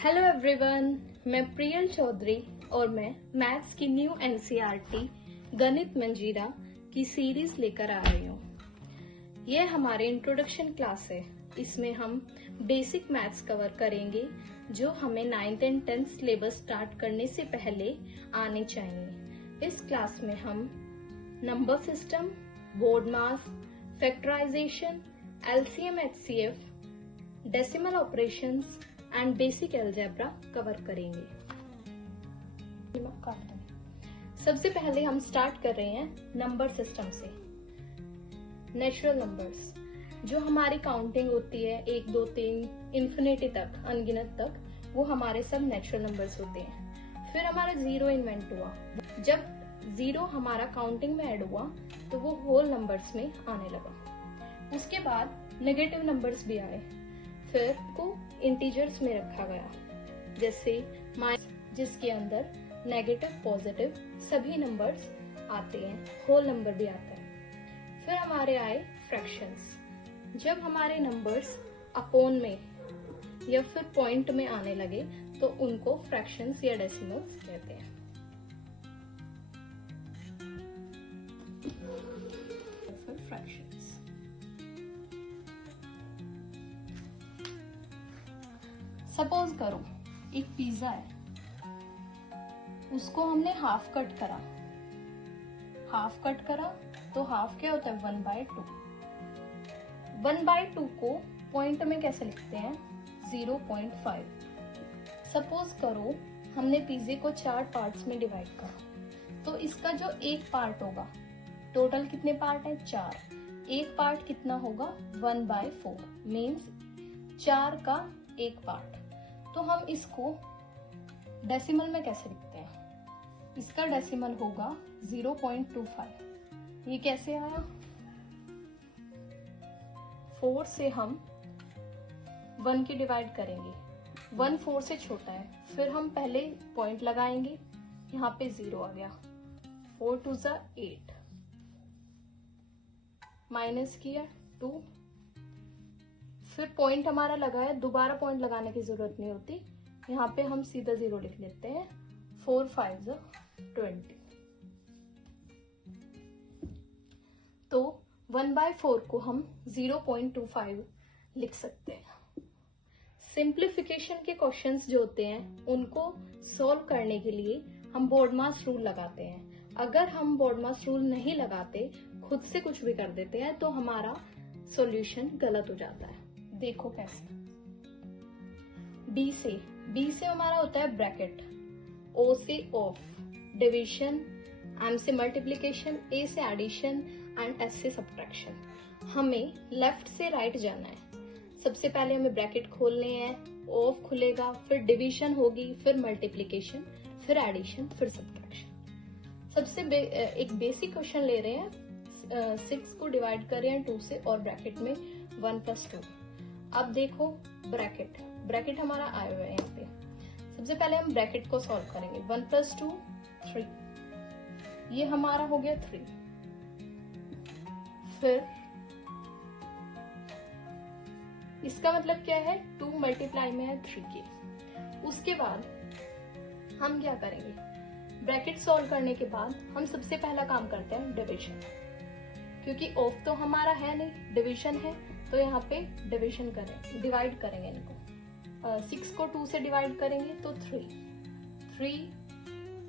Hello everyone, मैं प्रियल चौधरी और मैं मैथ्स की न्यू एनसीईआरटी गणित मंजीरा की सीरीज लेकर आ रही हूँ। यह हमारे इंट्रोडक्शन क्लास है। इसमें हम बेसिक मैथ्स कवर करेंगे जो हमें 9th and 10th syllabus start करने से पहले आने चाहिए। इस क्लास में हम number system, BODMAS, factorisation, LCM HCF, decimal operations and basic algebra cover करेंगे। सबसे पहले हम स्टार्ट कर रहे हैं नंबर सिस्टम से। नेचुरल नंबर्स जो हमारी काउंटिंग होती है 1 2 3 इन्फिनिटी तक, अनगिनत तक, वो हमारे सब नेचुरल नंबर्स होते हैं। फिर हमारा जीरो इन्वेंट हुआ। जब जीरो हमारा काउंटिंग में ऐड हुआ तो वो होल नंबर्स में आने लगा। उसके बाद नेगेटिव नंबर्स भी आए। फिर को इंटीजर्स में रखा गया, जैसे माइनस, जिसके अंदर नेगेटिव पॉजिटिव सभी नंबर्स आते हैं, होल नंबर भी आता है। फिर हमारे आए फ्रैक्शंस। जब हमारे नंबर्स अपोन में या फिर पॉइंट में आने लगे तो उनको फ्रैक्शंस या डेसिमल्स कहते हैं। फिर फ्रैक्शंस। सपोज करो एक पिज्जा है, उसको हमने हाफ कट करा। हाफ कट करा तो हाफ क्या होता है 1/2। 1/2 को पॉइंट में कैसे लिखते हैं 0.5। सपोज करो हमने पिज्जे को 4 पार्ट्स में डिवाइड करा, तो इसका जो एक पार्ट होगा, टोटल कितने पार्ट है 4, एक पार्ट कितना होगा 1/4, मीन्स 4 का एक पार्ट। तो हम इसको डेसिमल में कैसे लिखते हैं, इसका डेसिमल होगा 0.25। ये कैसे आया, 4 से हम 1 की डिवाइड करेंगे, 1 4 से छोटा है, फिर हम पहले पॉइंट लगाएंगे, यहाँ पे 0 आ गया, 4 2 8, माइनस किया 2, फिर पॉइंट हमारा लगा है, दोबारा पॉइंट लगाने की जरूरत नहीं होती, यहाँ पे हम सीधा 0 लिख लेते हैं, 4 5 20। तो 1/4 को हम 0.25 लिख सकते हैं। सिंप्लीफिकेशन के क्वेश्चंस जो होते हैं उनको सॉल्व करने के लिए हम बोर्ड मास रूल लगाते हैं। अगर हम बोर्ड मास रूल नहीं लगाते, खुद से कुछ भी कर देते हैं, तो हमारा सॉल्यूशन गलत हो जाता है। देखो कैसे। बी से हमारा होता है ब्रैकेट, ओ से ऑफ, डिवीजन, एम से मल्टीप्लिकेशन, ए से एडिशन एंड एस से सब्ट्रैक्शन। हमें लेफ्ट से राइट जाना है। सबसे पहले हमें ब्रैकेट खोलने हैं, ऑफ खुलेगा, फिर डिवीजन होगी, फिर मल्टीप्लिकेशन, फिर एडिशन, फिर सब्ट्रैक्शन। सबसे एक बेसिक क्वेश्चन ले रहे हैं, 6 को डिवाइड कर रहे हैं 2 से और ब्रैकेट में 1 + 2। अब देखो ब्रैकेट हमारा आया हुआ है यहाँ पे। सबसे पहले हम ब्रैकेट को सॉल्व करेंगे, 1 + 2 3, ये हमारा हो गया 3। फिर इसका मतलब क्या है, 2 मल्टीप्लाई में है 3 के। उसके बाद हम क्या करेंगे, ब्रैकेट सॉल्व करने के बाद हम सबसे पहला काम करते हैं डिवीजन, क्योंकि ऑफ तो हमारा है नहीं, डिवीजन है, तो यहाँ पे डिवीजन करें, डिवाइड करेंगे इनको। 6 को 2 से डिवाइड करेंगे तो 3,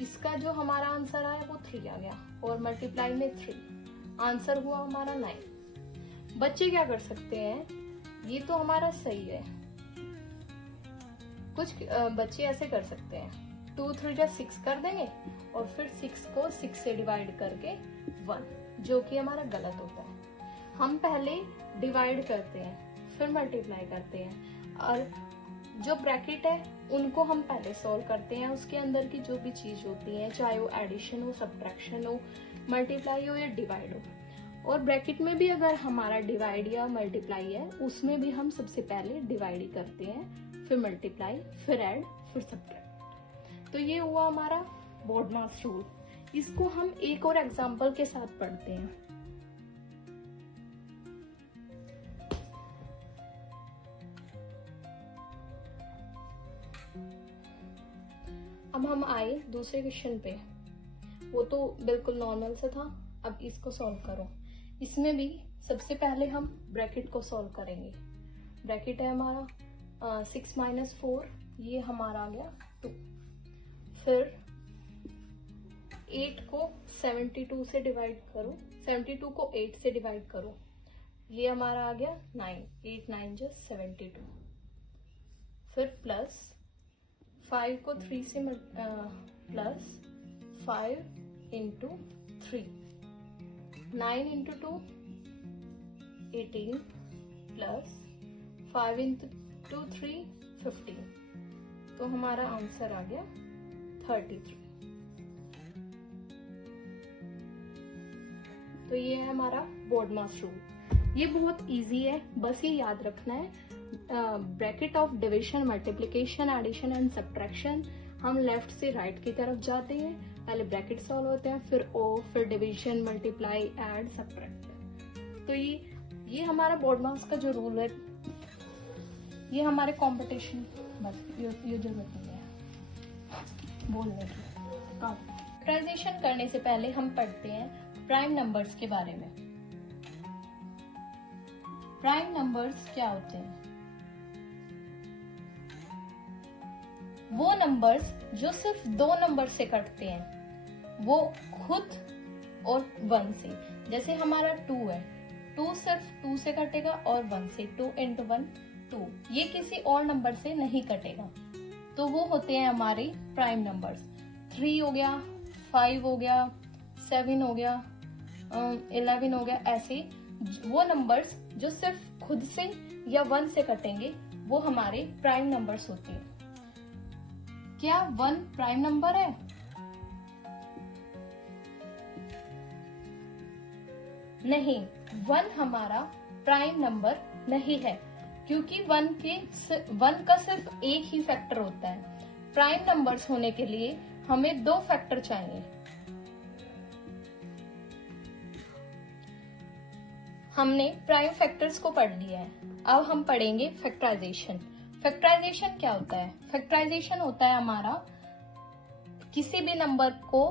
इसका जो हमारा आंसर आया वो 3 आ गया, और मल्टीप्लाई में 3, आंसर हुआ हमारा 9। बच्चे क्या कर सकते हैं, ये तो हमारा सही है, कुछ बच्चे ऐसे कर सकते हैं, 2 3 6 कर देंगे और फिर 6 को 6 से डिवाइड करके 1, जो कि हमारा गलत होता है। हम पहले डिवाइड करते हैं, फिर मल्टीप्लाई करते हैं, और जो ब्रैकेट है उनको हम पहले सॉल्व करते हैं। उसके अंदर की जो भी चीज होती है, चाहे वो एडिशन हो, सब्ट्रैक्शन हो, मल्टीप्लाई हो या डिवाइड हो, और ब्रैकेट में भी अगर हमारा डिवाइड या मल्टीप्लाई है, उसमें भी हम सबसे पहले डिवाइड ही करते हैं, फिर मल्टीप्लाई, फिर ऐड, फिर सब्ट्रैक्ट। तो ये हुआ हमारा बोर्ड मास रूल। इसको हम एक और एग्जाम्पल के साथ पढ़ते हैं। अब हम आए दूसरे क्वेश्चन पे। वो तो बिल्कुल नॉर्मल से था, अब इसको सॉल्व करो। इसमें भी सबसे पहले हम ब्रैकेट को सॉल्व करेंगे। ब्रैकेट है हमारा 6 - 4, ये हमारा आ गया 2। फिर 8 को 72 से डिवाइड करो, 72 को 8 से डिवाइड करो, ये हमारा आ गया 9। 8 9 जो 72। फिर प्लस 5 को 3 से plus 5 into 3, 9 into 2 18 plus 5 into 3 15। तो हमारा आंसर आ गया 33। तो ये है हमारा बोर्डमास रूल। ये बहुत इजी है, बस ये याद रखना है। Bracket of division, multiplication, addition and subtraction हम लेफ्ट से राइट की तरफ जाते हैं। पहले ब्रैकेट सॉल्व होते हैं, फिर फिर डिविजन, मल्टीप्लाई, ऐड, सब्ट्रैक्ट। तो ये हमारा बोर्डमास का जो रूल है, ये हमारे कंपटीशन, बस ये जरूरत नहीं है बोलने की। फैक्टराइजेशन करने से पहले हम पढ़ते हैं प्राइम नंबर्स के बारे में। प्राइम नंबर्स क्या होते हैं? वो नंबर्स जो सिर्फ 2 नंबर से कटते हैं, वो खुद और 1 से। जैसे हमारा 2 है, 2 सिर्फ 2 से कटेगा और 1 से। 2 × 1 2, ये किसी और नंबर से नहीं कटेगा। तो वो होते हैं हमारे प्राइम नंबर्स। 3 हो गया, 5 हो गया, 7 हो गया, 11 हो गया। ऐसे वो नंबर्स जो सिर्फ खुद से या 1 से कटेंगे, वो हमारे प्राइम नंबर्स होते हैं। क्या 1 प्राइम नंबर है? नहीं, 1 हमारा प्राइम नंबर नहीं है, क्योंकि 1 का सिर्फ एक ही फैक्टर होता है। प्राइम नंबर्स होने के लिए हमें 2 फैक्टर चाहिए। हमने प्राइम फैक्टर्स को पढ़ लिया है, अब हम पढ़ेंगे फैक्टराइजेशन। फैक्टराइजेशन क्या होता है? फैक्टराइजेशन होता है हमारा किसी भी नंबर को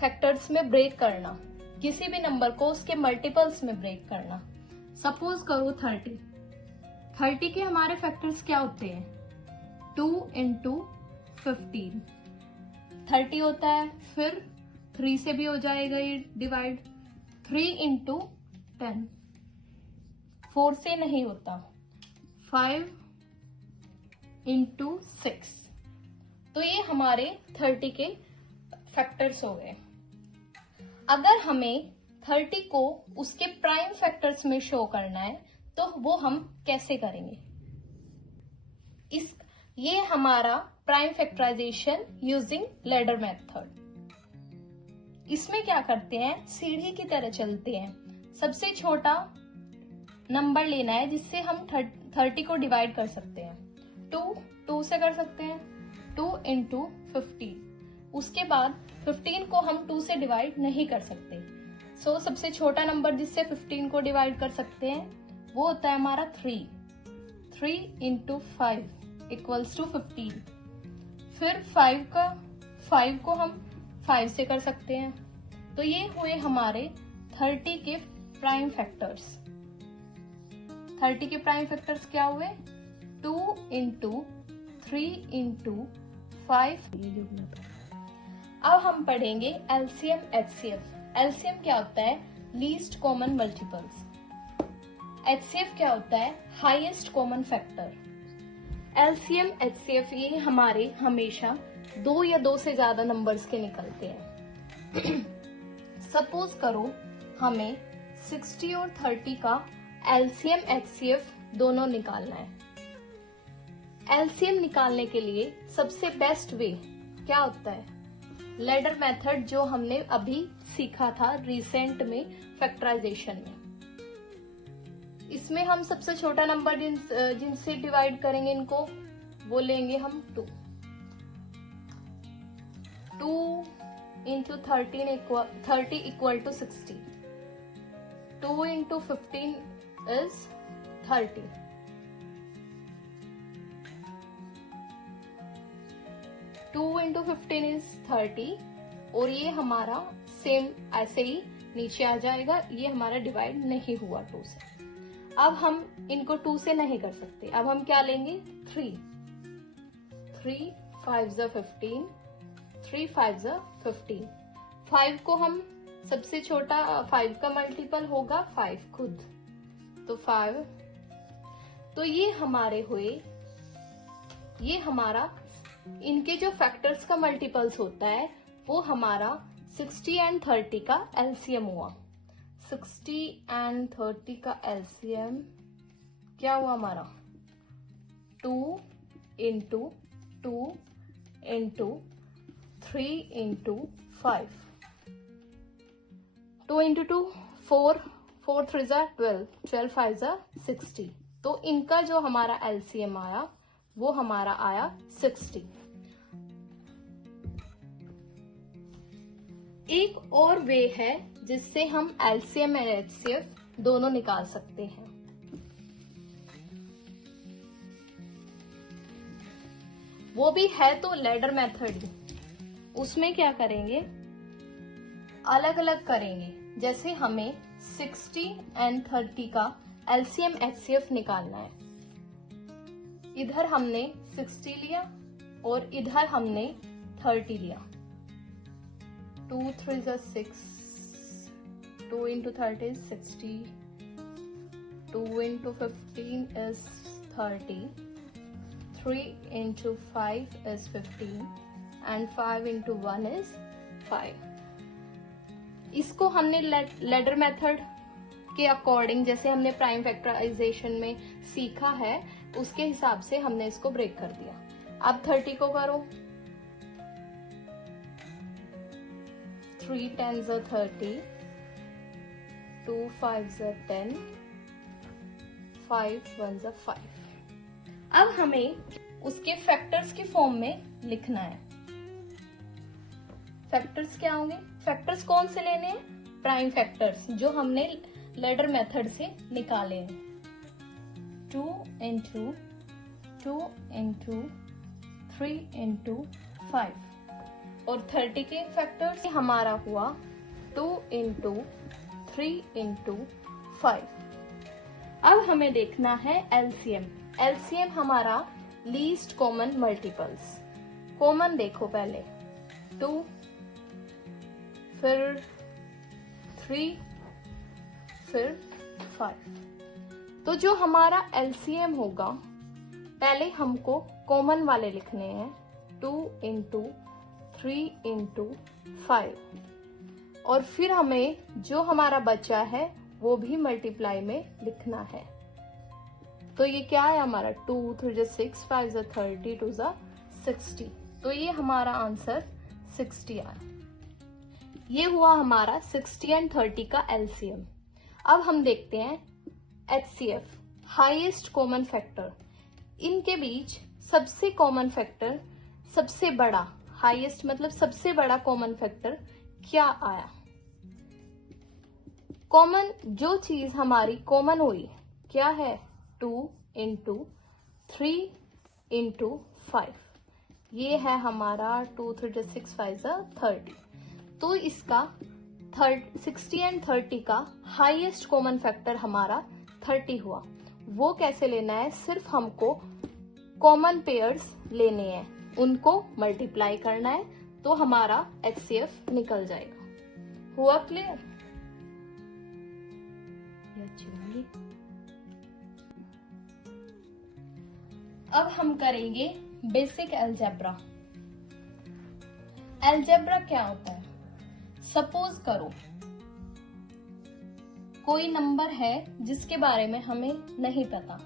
फैक्टर्स में ब्रेक करना, किसी भी नंबर को उसके मल्टीपल्स में ब्रेक करना। सपोज करो 30। 30 के हमारे फैक्टर्स क्या होते हैं? 2 × 15 30 होता है। फिर 3 से भी हो जाएगा ये डिवाइड। 3 × 10 4 से नहीं होता। 5 × 6। तो ये हमारे 30 के फैक्टर्स हो गए। अगर हमें 30 को उसके प्राइम फैक्टर्स में शो करना है, तो वो हम कैसे करेंगे? ये हमारा prime factorisation using ladder method. इसमें क्या करते हैं? सीढ़ी की तरह चलते हैं। सबसे छोटा नंबर लेना है जिससे हम 30 को डिवाइड कर सकते हैं। 2 से कर सकते हैं, 2 × 15। उसके बाद 15 को हम 2 से डिवाइड नहीं कर सकते। सो सबसे छोटा नंबर जिससे 15 को डिवाइड कर सकते हैं, वो होता है हमारा 3। 3 × 5 = 15। फिर 5 को हम 5 से कर सकते हैं। तो ये हुए हमारे 30 के प्राइम फैक्टर्स। 30 के प्राइम फैक्टर्स क्या हुए? 2 × 3 × 5। अब हम पढ़ेंगे एलसीएम, एचसीएफ। एलसीएम क्या होता है? Least common multiples. एचसीएफ क्या होता है? Highest common factor. LCM, HCF ये हमारे हमेशा 2 या 2 से ज्यादा नंबर्स के निकलते हैं। सपोज करो हमें 60 और 30 का एलसीएम, एचसीएफ दोनों निकालना है। एलसीएम निकालने के लिए सबसे बेस्ट वे क्या होता है? लैडर मेथड, जो हमने अभी सीखा था रिसेंट में फैक्टराइजेशन में। इसमें हम सबसे छोटा नंबर जिनसे डिवाइड करेंगे इनको, वो लेंगे हम 2। 2 × 30 = 60। 2 × 15 is 30। 2 इंटू 15 इज 30 और ये हमारा सेम ऐसे ही नीचे आ जाएगा, ये हमारा डिवाइड नहीं हुआ 2 से। अब हम इनको 2 से नहीं कर सकते, अब हम क्या लेंगे 3 5 ज़ा 15, 3 5 ज़ा 15। 5 को हम सबसे छोटा 5 का मल्टीपल होगा 5 खुद, तो 5। तो ये हमारे हुए, ये हमारा इनके जो फैक्टर्स का मल्टीपल्स होता है वो हमारा 60 एंड 30 का एलसीएम हुआ। 60 एंड 30 का एलसीएम क्या हुआ हमारा 2 इंटू 2 इंटू 3 इंटू 5। 2 इंटू 2 4, 4 3 ज़ा 12, 12 5 ज़ा 60। तो इनका जो हमारा एलसीएम आया वो हमारा आया 60। एक और वे है जिससे हम एलसीएम एंड एचसीएफ दोनों निकाल सकते हैं। वो भी है तो लैडर मेथड ही। उसमें क्या करेंगे, अलग अलग करेंगे। जैसे हमें 60 एंड 30 का एलसीएम एचसीएफ निकालना है। इधर हमने 60 लिया और इधर हमने 30 लिया। 2 3 ज़ा 6, 2 into 30 is 60, 2 into 15 is 30, 3 into 5 is 15 and 5 into 1 is 5। इसको हमने लैडर मेथड के अकॉर्डिंग, जैसे हमने प्राइम फैक्टराइजेशन में सीखा है उसके हिसाब से हमने इसको ब्रेक कर दिया। अब 30 को करो, 3 10 ज़ा 30, 2 5 ज़ा 10, 5 1 ज़ा 5। अब हमें उसके फैक्टर्स की फॉर्म में लिखना है। फैक्टर्स क्या होंगे, फैक्टर्स कौन से लेने हैं, प्राइम फैक्टर्स जो हमने लैडर मेथड से निकाले हैं। 2 इंटू 2 इंटू 3 इंटू 5 और 30 के फैक्टर्स हमारा हुआ 2 इंटू 3 इंटू 5। अब हमें देखना है एलसीएम। एलसीएम हमारा लीस्ट कॉमन मल्टीपल्स। कॉमन देखो पहले 2, फिर 3, फिर 5। तो जो हमारा एलसीएम होगा पहले हमको कॉमन वाले लिखने हैं, 2 इंटू 3 इंटू 5 और फिर हमें जो हमारा बचा है वो भी मल्टीप्लाई में लिखना है। तो ये क्या है हमारा 2 3 ज़ा 6, 5 ज़ा 30, 2 ज़ा 60। तो ये हमारा आंसर 60 आया। ये हुआ हमारा 60 एंड 30 का एलसीएम। अब हम देखते हैं एचसीएफ, हाईएस्ट कॉमन फैक्टर। इनके बीच सबसे कॉमन फैक्टर, सबसे बड़ा, हाईएस्ट मतलब सबसे बड़ा कॉमन फैक्टर क्या आया। कॉमन जो चीज हमारी कॉमन हुई क्या है 2 इंटू 3 इंटू 5। ये है हमारा 2 3 ज़ा 6, 5 ज़ा 30। तो इसका 60 एंड 30 का हाईएस्ट कॉमन फैक्टर हमारा 30 हुआ। वो कैसे लेना है, सिर्फ हमको कॉमन पेयर्स लेने हैं, उनको मल्टीप्लाई करना है तो हमारा एचसीएफ निकल जाएगा। हुआ क्लियर? अब हम करेंगे बेसिक अलजेब्रा। अलजेब्रा क्या होता है, सपोज करो कोई नंबर है जिसके बारे में हमें नहीं पता,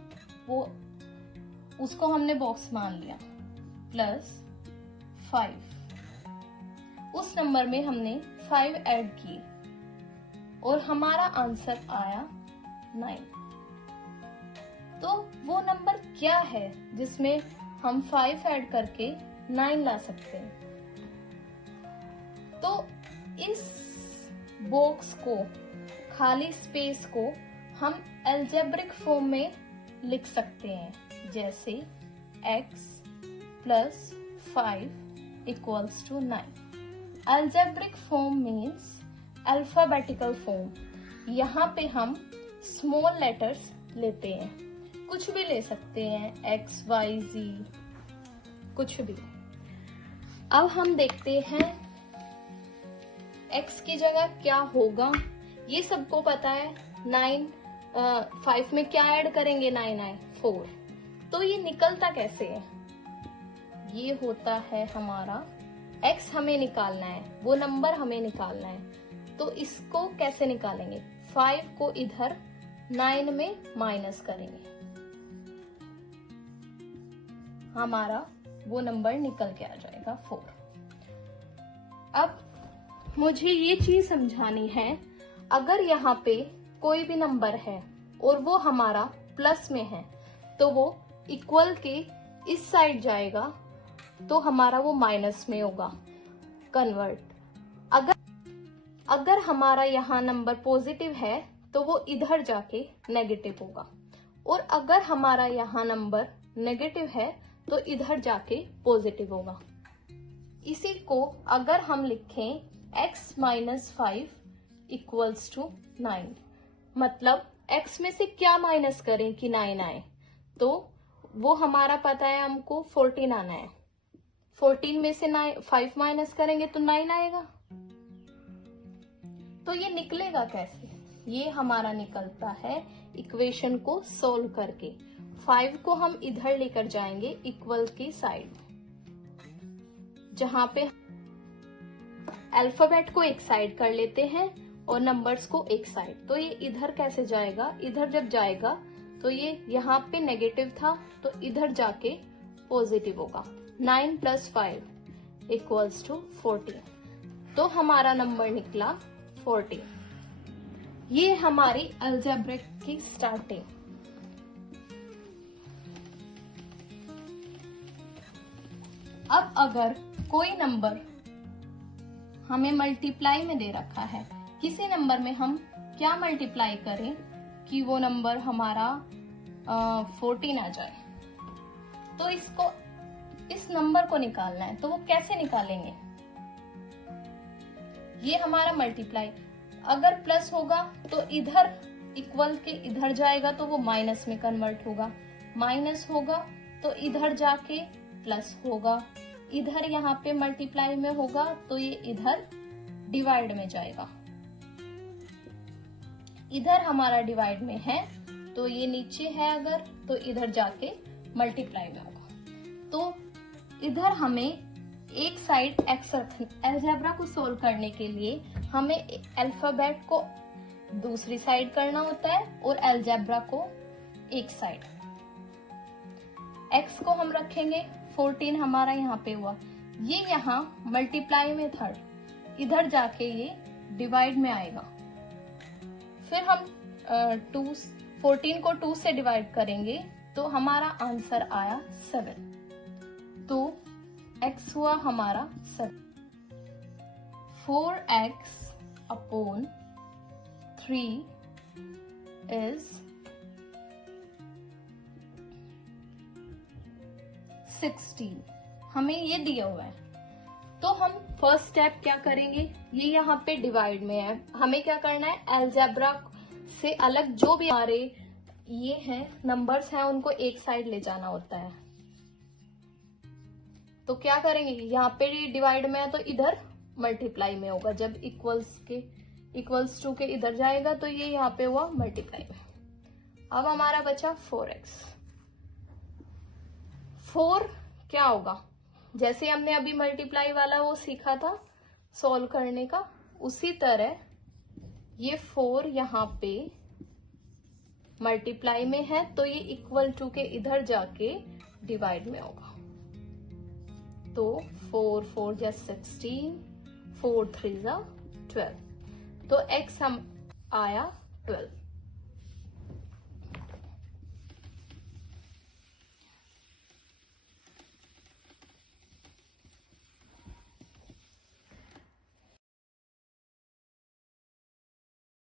वो उसको हमने बॉक्स मान लिया, +5। उस नंबर में हमने 5 ऐड किए और हमारा आंसर आया 9। तो वो नंबर क्या है जिसमें हम 5 ऐड करके 9 ला सकते हैं। तो इस बॉक्स को, खाली स्पेस को हम अलजेब्रिक फॉर्म में लिख सकते हैं, जैसे x + 5 equals to 9. Algebraic form means alphabetical form. यहाँ पे हम small letters लेते हैं, कुछ भी ले सकते हैं, x, y, z, कुछ भी. अब हम देखते हैं x की जगह क्या होगा. ये सबको पता है. 5 में क्या ऐड करेंगे? 9 आए, 4. तो ये निकलता कैसे है? ये होता है हमारा x हमें निकालना है, वो नंबर हमें निकालना है. तो इसको कैसे निकालेंगे? 5 को इधर 9 में माइनस करेंगे, हमारा वो नंबर निकल के आ जाएगा 4. अब मुझे ये चीज समझानी है, अगर यहाँ पे कोई भी नंबर है और वो हमारा प्लस में है तो वो इक्वल के इस साइड जाएगा, तो हमारा वो माइनस में होगा कन्वर्ट. अगर हमारा यहाँ नंबर पॉजिटिव है तो वो इधर जाके नेगेटिव होगा, और अगर हमारा यहाँ नंबर नेगेटिव है तो इधर जाके पॉजिटिव होगा. इसी को अगर हम लिखें x माइनस 5 इक्वल्स टू 9, मतलब x में से क्या माइनस करें कि 9 आए? तो वो हमारा पता है हमको 14 आना है. 14 में से 5 माइनस करेंगे तो 9 आएगा. तो ये निकलेगा कैसे? ये हमारा निकलता है इक्वेशन को सोल्व करके. 5 को हम इधर लेकर जाएंगे इक्वल की साइड, जहां पे अल्फाबेट को एक साइड कर लेते हैं और नंबर्स को एक साइड. तो ये इधर कैसे जाएगा? इधर जब जाएगा तो ये यहाँ पे नेगेटिव था तो इधर जाके पॉजिटिव होगा. 9 प्लस 5 इक्वल्स टू 14. तो हमारा नंबर निकला 14. ये हमारी अलजेब्रिक की स्टार्टिंग. अब अगर कोई नंबर हमें मल्टीप्लाई में दे रखा है, किसी नंबर में हम क्या मल्टीप्लाई करें कि वो नंबर हमारा 14 आ जाए, तो इस नंबर को निकालना है. तो वो कैसे निकालेंगे? ये हमारा मल्टीप्लाई, अगर प्लस होगा तो इधर इक्वल के इधर जाएगा तो वो माइनस में कन्वर्ट होगा. माइनस होगा तो इधर जाके प्लस होगा. इधर यहाँ पे मल्टीप्लाई में होगा तो ये इधर डिवाइड में जाएगा. इधर हमारा डिवाइड में है तो ये नीचे है अगर, तो इधर जाके मल्टीप्लाई में होगा. तो इधर हमें एक साइड x रखना. अलजेब्रा को सोल्व करने के लिए हमें अल्फाबेट को दूसरी साइड करना होता है और अलजेब्रा को एक साइड. x को हम रखेंगे 14 हमारा यहाँ पे हुआ. ये यहाँ मल्टीप्लाई में थर्ड, इधर जाके ये डिवाइड में आएगा. फिर हम 14 को 2 से डिवाइड करेंगे तो हमारा आंसर आया 7. तो x हुआ हमारा 7. 4x upon 3 is 16. हमें ये दिया हुआ है. तो हम फर्स्ट स्टेप क्या करेंगे? ये यहाँ पे डिवाइड में है, हमें क्या करना है? अलजेब्रा से अलग जो भी हमारे ये हैं नंबर्स हैं उनको एक साइड ले जाना होता है. तो क्या करेंगे? यहाँ पे डिवाइड में है तो इधर मल्टीप्लाई में होगा. जब इक्वल्स टू के इधर जाएगा तो ये यहाँ पे हुआ मल्टीप्लाई में. अब हमारा बचा 4x. 4 क्या होगा? जैसे हमने अभी मल्टीप्लाई वाला वो सीखा था सॉल्व करने का, उसी तरह ये 4 यहाँ पे मल्टीप्लाई में है तो ये इक्वल टू के इधर जाके डिवाइड में होगा. तो 4 4 जा 16, 4 3 जा 12. तो x हम आया 12.